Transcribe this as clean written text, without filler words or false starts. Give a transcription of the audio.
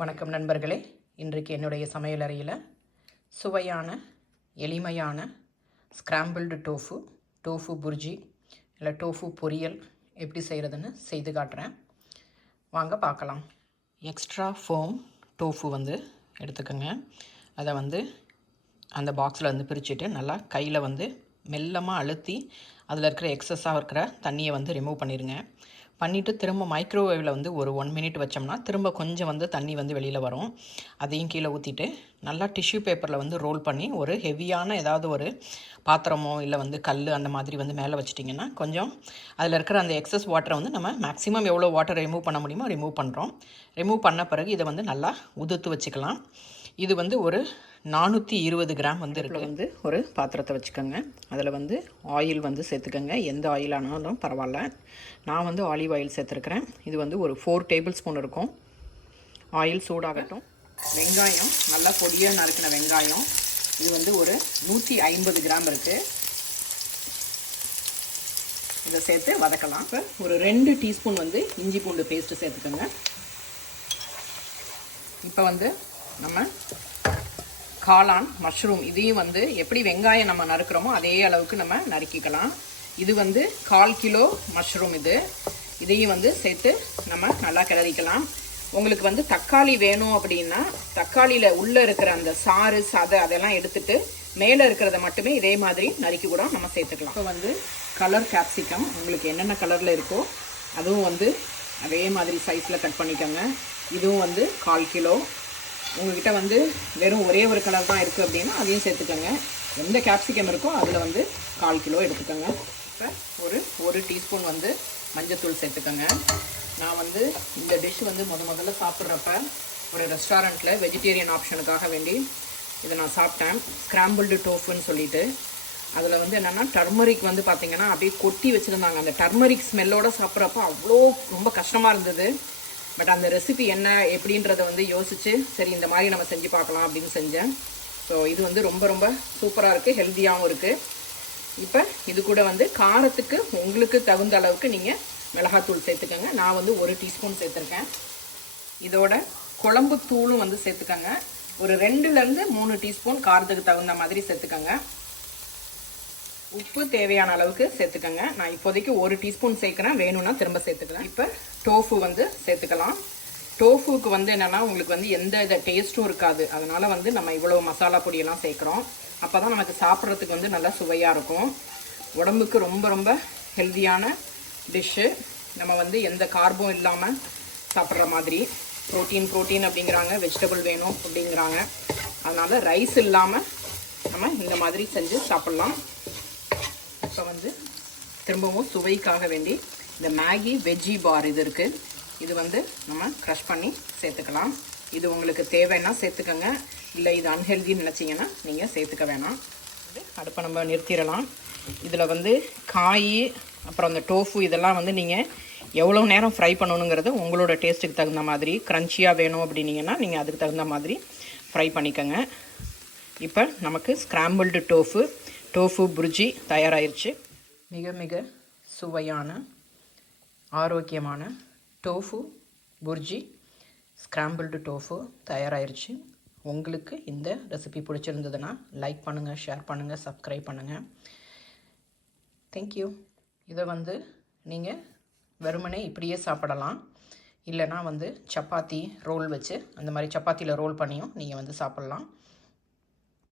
வணக்கம் நண்பர்களே. இன்றைக்கு என்னுடைய சமையல் அறையில் சுவையான எளிமையான ஸ்க்ராம்பிள்டு டோஃபு புர்ஜி இல்லை டோஃபு பொரியல் எப்படி செய்கிறதுன்னு செய்து காட்டுறேன். வாங்க பார்க்கலாம். எக்ஸ்ட்ரா ஃபோம் டோஃபு எடுத்துக்கோங்க. அதை அந்த பாக்ஸில் பிரிச்சுட்டு நல்லா கையில் மெல்லமாக அழுத்தி அதில் இருக்கிற எக்ஸஸாக இருக்கிற தண்ணியை ரிமூவ் பண்ணிடுங்க. பண்ணிவிட்டு திரும்ப மைக்ரோவேவில் ஒரு 1 மினிட் வச்சோம்னா திரும்ப கொஞ்சம் தண்ணி வெளியில் வரும். அதையும் கீழே ஊற்றிட்டு நல்லா டிஷ்யூ பேப்பரில் ரோல் பண்ணி ஒரு ஹெவியான ஏதாவது ஒரு பாத்திரமோ இல்லை கல் அந்த மாதிரி மேலே வச்சிட்டிங்கன்னா கொஞ்சம் அதில் இருக்கிற அந்த எக்ஸஸ் வாட்டரை நம்ம மேக்ஸிமம் எவ்வளோ வாட்டர் ரிமூவ் பண்ண முடியுமோ ரிமூவ் பண்ணுறோம். ரிமூவ் பண்ண பிறகு இதை நல்லா உதுத்து வச்சுக்கலாம். இது ஒரு 420 கிராம் இருக்குது. ஒரு பாத்திரத்தை வச்சுக்கோங்க. அதில் ஆயில் சேர்த்துக்கோங்க. எந்த ஆயில் ஆனாலும் பரவாயில்ல. நான் ஆலிவ் ஆயில் சேர்த்துருக்குறேன். இது ஒரு 4 டேபிள் ஸ்பூன் இருக்கும். ஆயில் சூடாகட்டும். வெங்காயம் நல்லா பொடியாக நறுக்கின வெங்காயம் இது ஒரு 150 கிராம் இருக்குது. இதை சேர்த்து வதக்கலாம். இப்போ ஒரு 2 டீஸ்பூன் இஞ்சி பூண்டு பேஸ்ட்டு சேர்த்துக்கோங்க. இப்போ நம்ம காளான் மஷ்ரூம் இதையும் எப்படி வெங்காயம் நம்ம நறுக்கிறோமோ அதே அளவுக்கு நம்ம நறுக்கிக்கலாம். இது 1/4 கிலோ மஷ்ரூம். இதையும் சேர்த்து நம்ம நல்லா கிளறிக்கலாம். உங்களுக்கு தக்காளி வேணும் அப்படின்னா தக்காளியில் உள்ளே இருக்கிற அந்த சாறு சதை அதெல்லாம் எடுத்துட்டு மேலே இருக்கிறத மட்டுமே இதே மாதிரி நறுக்கி கூட நம்ம சேர்த்துக்கலாம். இப்போ கலர் கேப்சிகம் உங்களுக்கு என்னென்ன கலரில் இருக்கோ அதுவும் அதே மாதிரி சைஸில் கட் பண்ணிக்கோங்க. இதுவும் 1/4 கிலோ. உங்கள்கிட்ட வெறும் ஒரே ஒரு கலர் தான் இருக்குது அப்படின்னா அதையும் சேர்த்துக்கோங்க. எந்த கேப்சிகம் இருக்கோ அதில் 1/4 கிலோ எடுத்துக்கோங்க. இப்போ ஒரு டீஸ்பூன் மஞ்சத்தூள் சேர்த்துக்கோங்க. நான் இந்த டிஷ் முதல்ல சாப்பிட்றப்ப ஒரு ரெஸ்டாரண்ட்டில் வெஜிடேரியன் ஆப்ஷனுக்காக வேண்டி இதை நான் சாப்பிட்டேன். ஸ்க்ராம்பிள்டு டோஃபுன்னு சொல்லிட்டு அதில் என்னென்னா டர்மரிக் பார்த்திங்கன்னா அப்படியே கொட்டி வச்சுருந்தாங்க. அந்த டர்மரிக் ஸ்மெல்லோடு சாப்பிட்றப்ப அவ்வளோ ரொம்ப கஷ்டமாக இருந்தது. பட் அந்த ரெசிபி என்ன எப்படின்றத யோசித்து சரி இந்த மாதிரி நம்ம செஞ்சு பார்க்கலாம் அப்படின்னு செஞ்சேன். ஸோ இது ரொம்ப ரொம்ப சூப்பராக இருக்குது, ஹெல்த்தியாகவும் இருக்குது. இப்போ இது கூட காரத்துக்கு உங்களுக்கு தகுந்த அளவுக்கு நீங்கள் மிளகாத்தூள் சேர்த்துக்கோங்க. நான் 1 டீஸ்பூன் சேர்த்துருக்கேன். இதோட குழம்பு தூளும் சேர்த்துக்கோங்க. ஒரு 2லேருந்து 3 டீஸ்பூன் காரத்துக்கு தகுந்த மாதிரி சேர்த்துக்கோங்க. உப்பு தேவையான அளவுக்கு சேர்த்துக்கோங்க. நான் இப்போதைக்கு 1 டீஸ்பூன் சேர்க்குறேன். வேணும்னா திரும்ப சேர்த்துக்கலாம். இப்போ டோஃபு சேர்த்துக்கலாம். டோஃபுக்கு என்னென்னா உங்களுக்கு எந்த இதை டேஸ்ட்டும் இருக்காது. அதனால் நம்ம இவ்வளோ மசாலா பொடியெல்லாம் சேர்க்குறோம். அப்போ தான் நமக்கு சாப்பிட்றதுக்கு நல்லா சுவையாக இருக்கும். உடம்புக்கு ரொம்ப ரொம்ப ஹெல்த்தியான டிஷ்ஷு. நம்ம எந்த கார்பும் இல்லாமல் சாப்பிட்ற மாதிரி. ப்ரோட்டீன் அப்படிங்கிறாங்க, வெஜிடபிள் வேணும் அப்படிங்கிறாங்க. அதனால் ரைஸ் இல்லாமல் நம்ம இந்த மாதிரி செஞ்சு சாப்பிட்லாம். இப்போ திரும்பவும் சுவைக்காக வேண்டி இந்த மேகி வெஜ்ஜி பார் இது இருக்குது. இது நம்ம க்ரஷ் பண்ணி சேர்த்துக்கலாம். இது உங்களுக்கு தேவைன்னா சேர்த்துக்கோங்க. இல்லை இது அன்ஹெல்தின்னு நினச்சிங்கன்னா நீங்கள் சேர்த்துக்க வேணாம். அடுப்பை நம்ம நிறுத்திடலாம். இதில் காய் அப்புறம் அந்த டோஃபு இதெல்லாம் நீங்கள் எவ்வளோ நேரம் ஃப்ரை பண்ணணுங்கிறது உங்களோட டேஸ்ட்டுக்கு தகுந்த மாதிரி. க்ரன்ச்சியாக வேணும் அப்படின்னீங்கன்னா நீங்கள் அதுக்கு தகுந்த மாதிரி ஃப்ரை பண்ணிக்கோங்க. இப்போ நமக்கு ஸ்க்ராம்பிள்டு டோஃபு புர்ஜி தயாராகிருச்சு. மிக மிக சுவையான ஆரோக்கியமான டோஃபு புர்ஜி ஸ்க்ராம்பிள்டு டோஃபு தயாராகிருச்சு. உங்களுக்கு இந்த ரெசிபி பிடிச்சிருந்ததுன்னா லைக் பண்ணுங்கள், ஷேர் பண்ணுங்கள், சப்ஸ்கிரைப் பண்ணுங்கள். தேங்க்யூ. இதை நீங்கள் வெறுமனே இப்படியே சாப்பிடலாம். இல்லைனா சப்பாத்தி ரோல் வச்சு அந்த மாதிரி சப்பாத்தியில் ரோல் பண்ணியும் நீங்கள் சாப்பிட்லாம்.